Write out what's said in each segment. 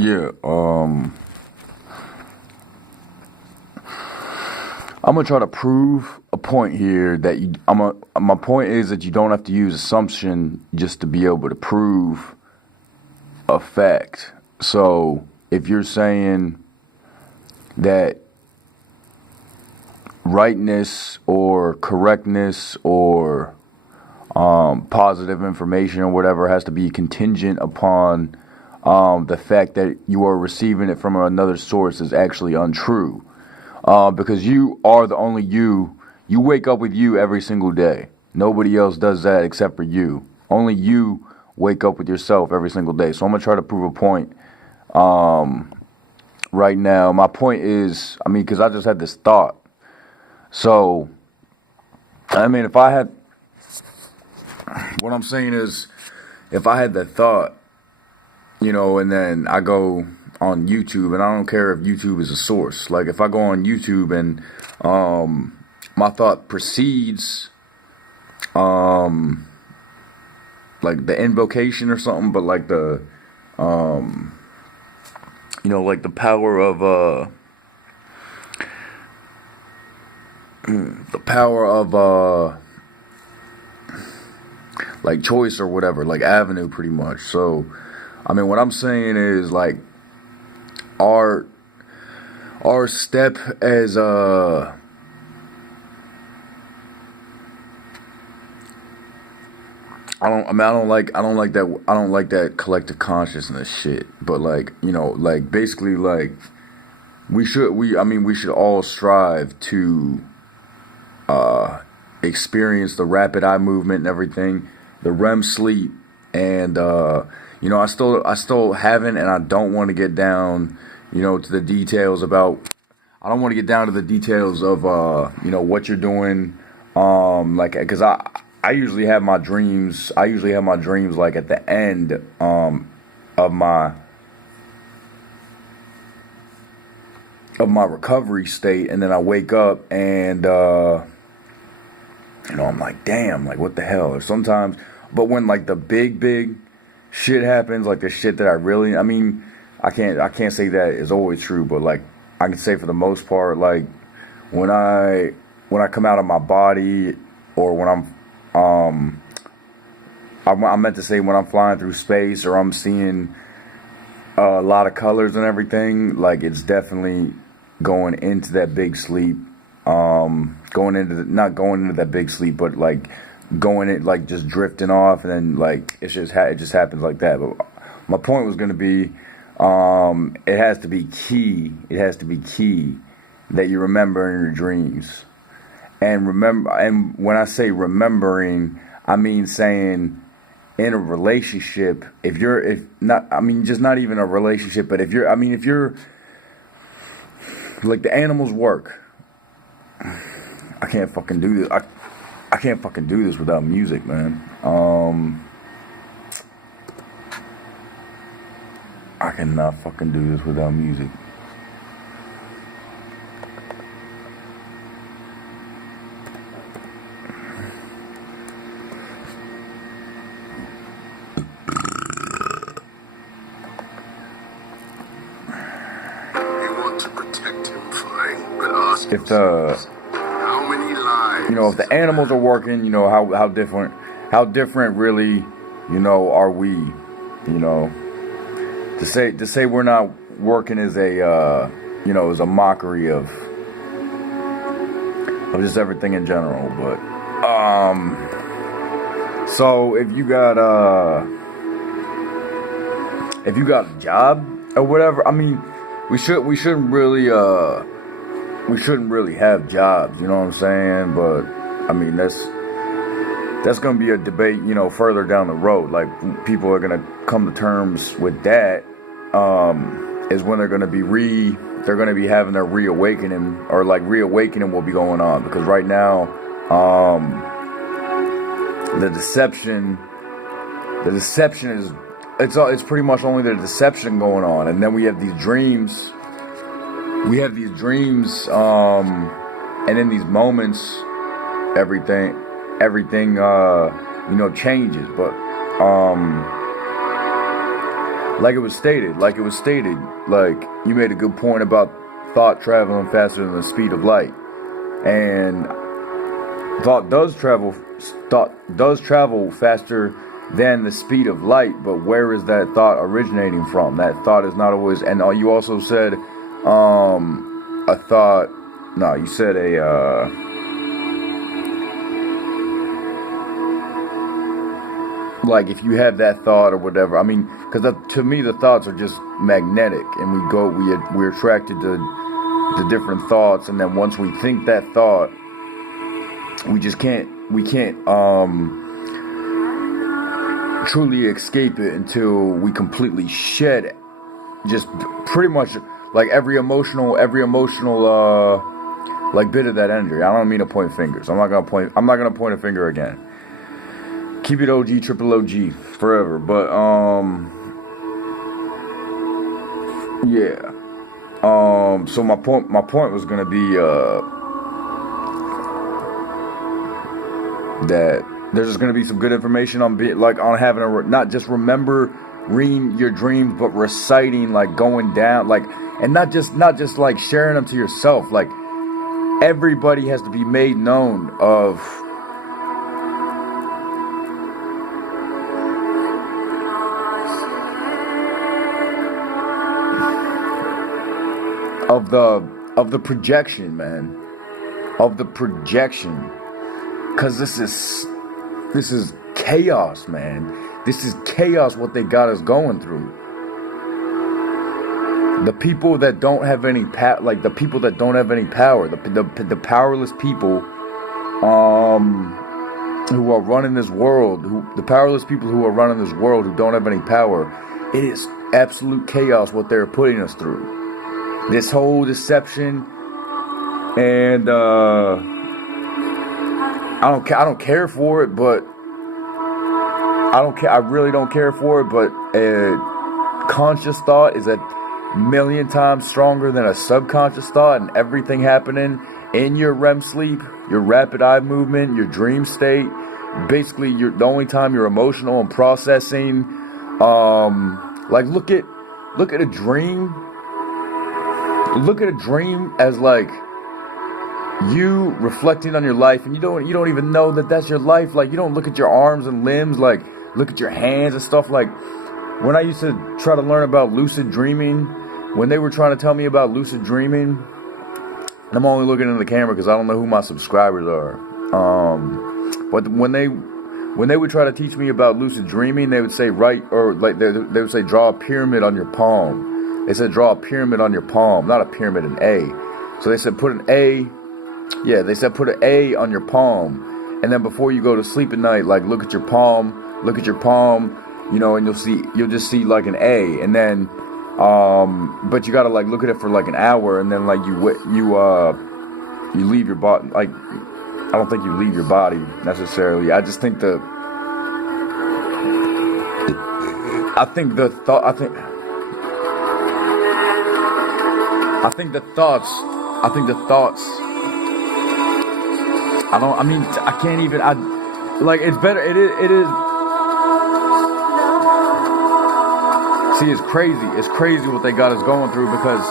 Yeah, I'm gonna try to prove a point here that my point is that you don't have to use assumption just to be able to prove a fact. So if you're saying that rightness or correctness or positive information or whatever has to be contingent upon the fact that you are receiving it from another source is actually untrue. Because you are the only you. You wake up with you every single day. Nobody else does that except for you. Only you wake up with yourself every single day. So I'm going to try to prove a point right now. My point is, because I just had this thought. So, if I had, what I'm saying is, if I had that thought, and then I go on YouTube, and I don't care if YouTube is a source. Like, if I go on YouTube and my thought precedes, like the invocation or something, but like the, like the power of, like choice or whatever, like avenue pretty much. So, what I'm saying is like our step as I don't like that collective consciousness shit. But like, like basically like we should all strive to experience the rapid eye movement and everything, the REM sleep, and I still haven't, and I don't want to get down, to the details about. I don't want to get down to the details of what you're doing, like because I usually have my dreams. I usually have my dreams like at the end of my recovery state, and then I wake up and. I'm like, damn, like what the hell? Or sometimes, but when like the big shit happens, like the shit that I really, I can't say that is always true, but like I can say for the most part, like when I come out of my body, or when I meant to say when I'm flying through space, or I'm seeing a lot of colors and everything, like it's definitely going into that big sleep. Not going into that big sleep, but like going it like just drifting off, and then like it just happens like that. But my point was going to be, it has to be key. It has to be key that you remember in your dreams, and remember. And when I say remembering, I mean saying in a relationship. If not, just not even a relationship, but if you're like the animals work. I can't fucking do this. I can't fucking do this without music, man. I cannot fucking do this without music. You want to protect him, fine, but ask If the if the animals are working, how different really, are we, to say we're not working is is a mockery of just everything in general. But so if you got a job or whatever, we shouldn't really have jobs, you know what I'm saying? But that's gonna be a debate, further down the road. Like people are gonna come to terms with that, is when they're gonna be having their reawakening, or like reawakening will be going on, because right now, the deception is it's pretty much only the deception going on, and then we have these dreams. And in these moments, everything changes. But like you made a good point about thought traveling faster than the speed of light, and thought does travel faster than the speed of light. But where is that thought originating from? That thought is not always. And you also said a thought. No, you said like if you had that thought or whatever. I mean, because to me the thoughts are just magnetic, and we're attracted to different thoughts, and then once we think that thought, we can't truly escape it until we completely shed just pretty much like every emotional like bit of that energy. I don't mean to point fingers. I'm not gonna point a finger again. Keep it OG, triple OG forever. But yeah. So my point was gonna be that there's just gonna be some good information on having not just remembering your dreams, but reciting, like going down, like, and not just like sharing them to yourself. Like everybody has to be made known of the projection, man, of the projection, because this is chaos, man. This is chaos what they got us going through. The people that don't have any power, the powerless people who are running this world, who don't have any power, it is absolute chaos what they're putting us through. This whole deception, and I don't care for it, but I really don't care for it, but conscious thought is a million times stronger than a subconscious thought, and everything happening in your REM sleep, your rapid eye movement, your dream state, basically the only time you're emotional and processing, like look at a dream. Look at a dream as like you reflecting on your life, and you don't even know that that's your life. Like you don't look at your arms and limbs, like look at your hands and stuff. Like when I used to try to learn about lucid dreaming, when they were trying to tell me about lucid dreaming, I'm only looking into the camera because I don't know who my subscribers are. But when they would try to teach me about lucid dreaming, they would say they would say draw a pyramid on your palm. They said draw a pyramid on your palm, not a pyramid, an A. So they said put an A on your palm, and then before you go to sleep at night, like look at your palm, you know, and you'll just see like an A, and then but you gotta like look at it for like an hour, and then like you leave your body. Like I don't think you leave your body necessarily. I just think the thoughts. It's better. It is. See, it's crazy. It's crazy what they got us going through because,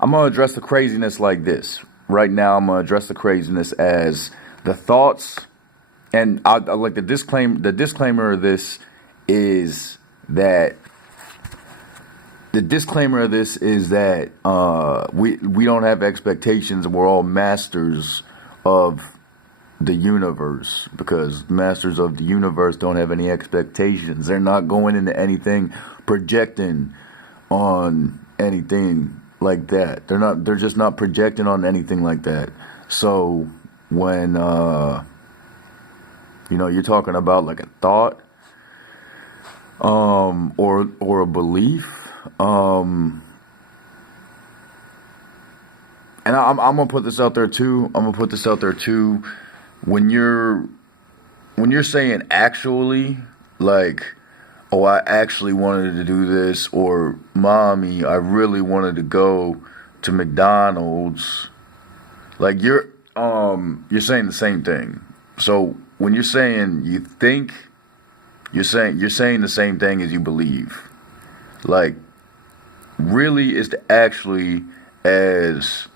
I'm gonna address the craziness like this. Right now, I'm gonna address the craziness as the thoughts. And I like the disclaimer. The disclaimer of this is that we don't have expectations, and we're all masters of the universe, because masters of the universe don't have any expectations. They're not going into anything projecting on anything like that. They're just not projecting on anything like that. So when you're talking about like a thought, or a belief, and I'm gonna put this out there too. When you're saying actually, like, oh, I actually wanted to do this, or mommy, I really wanted to go to McDonald's. Like you're saying the same thing. So when you're saying you think, you're saying the same thing as you believe. Like, really is to actually as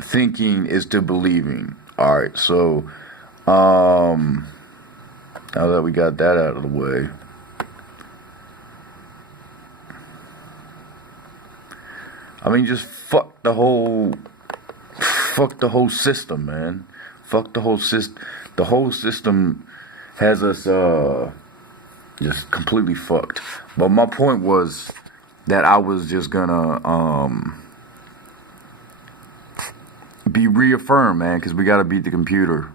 thinking is to believing. All right, so now that we got that out of the way, I mean, just fuck the whole system, man. Fuck the whole system. The whole system has us just completely fucked. But my point was that I was just gonna be reaffirmed, man, because we gotta beat the computer.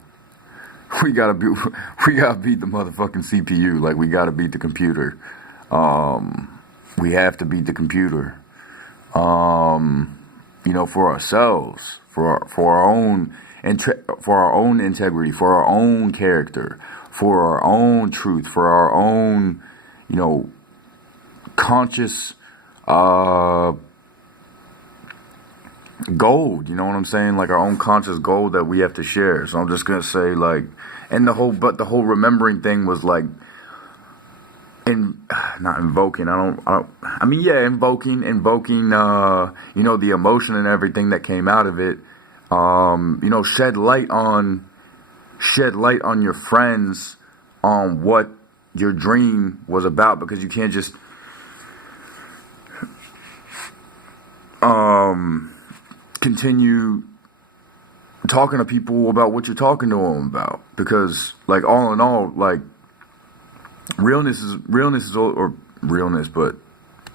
We gotta beat the motherfucking CPU. Like, we gotta beat the computer. We have to beat the computer. For ourselves, for our own integrity, for our own character, for our own truth, for our own, conscious gold. You know what I'm saying? Like, our own conscious gold that we have to share. So I'm just gonna say, like, and the whole remembering thing was like, not invoking. Invoking. The emotion and everything that came out of it. Shed light on your friends on what your dream was about, because you can't just continue talking to people about what you're talking to them about, because, like, all in all, like, realness, but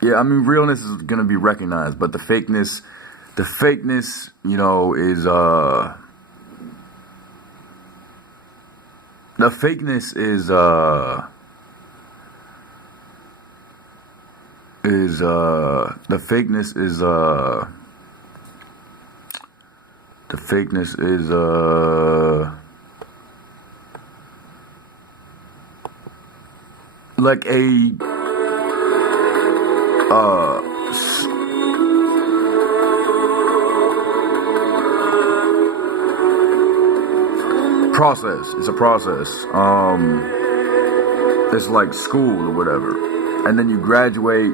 yeah, I mean, realness is gonna be recognized, but the fakeness, is the fakeness is like a process. It's a process. It's like school or whatever, and then you graduate,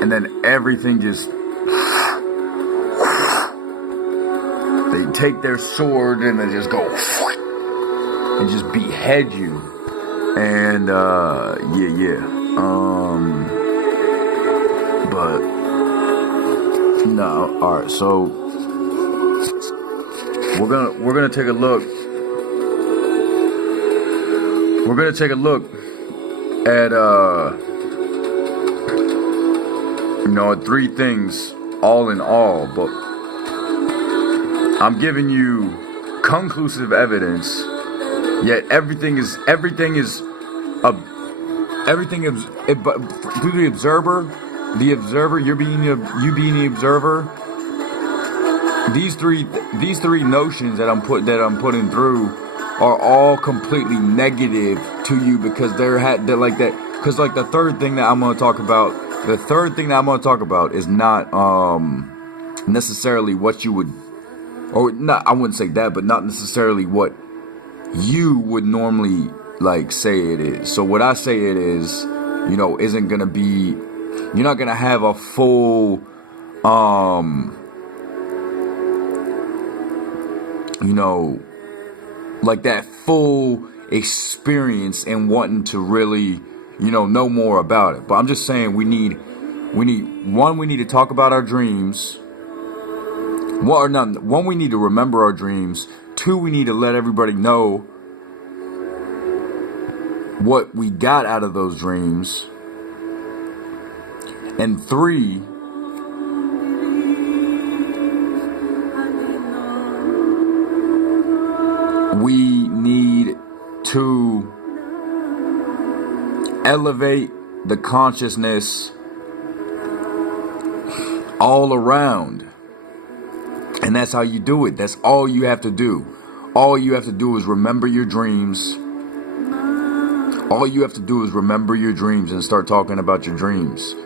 and then everything just, they take their sword and they just go and just behead you. And but no. All right, so we're gonna take a look. We're gonna take a look at at three things all in all, but I'm giving you conclusive evidence. Yet everything is completely observer. The observer, you being the observer. These three notions that I'm putting through are all completely negative to you, because they're like that. Because, like, the third thing that I'm gonna talk about is not necessarily what you would, or not. I wouldn't say that, but not necessarily what you would normally, like, say it is. So what I say it is, isn't gonna be, you're not gonna have a full, like, that full experience and wanting to really, know more about it. But I'm just saying, we need to talk about our dreams. One, we need to remember our dreams. Two, we need to let everybody know what we got out of those dreams. And three, we need to elevate the consciousness all around. And that's how you do it. That's all you have to do. All you have to do is remember your dreams. All you have to do is remember your dreams and start talking about your dreams.